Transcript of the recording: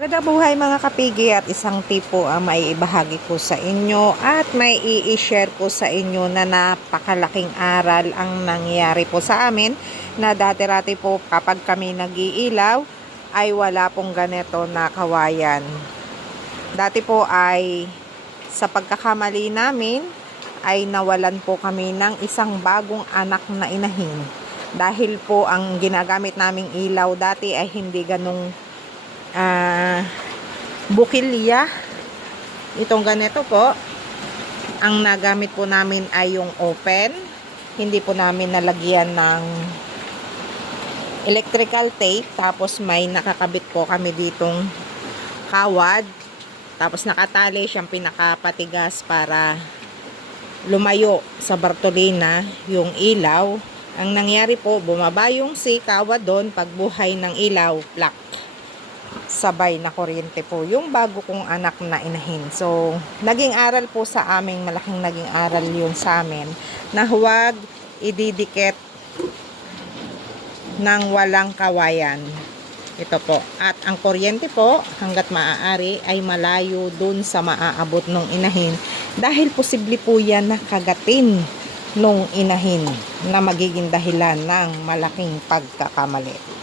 Magandang buhay mga kapigi, at isang tip po ang maiibahagi ko sa inyo at may i-share ko sa inyo na napakalaking aral ang nangyari po sa amin, na dati-rati po kapag kami nag-iilaw ay wala pong ganito na kawayan. Dati po ay sa pagkakamali namin ay nawalan po kami ng isang bagong anak na inahin. Dahil po ang ginagamit naming ilaw dati ay hindi ganong bukilya. Itong ganito po, ang nagamit po namin ay yung open. Hindi po namin nalagyan ng electrical tape. Tapos may nakakabit po kami ditong kawad. Tapos nakatali siyang pinakapatigas para lumayo sa Bartolina yung ilaw. Ang nangyari po, bumaba yung kawad doon, pagbuhay ng ilaw, plak, sabay na kuryente po yung bago kong anak na inahin. So, naging aral po sa amin, malaking naging aral yun sa amin, na huwag ididikit ng walang kawayan. Ito po. At ang kuryente po, hanggat maaari, ay malayo dun sa maaabot ng inahin. Dahil posible po yan na kagatin nung inahin, na magiging dahilan ng malaking pagkakamali.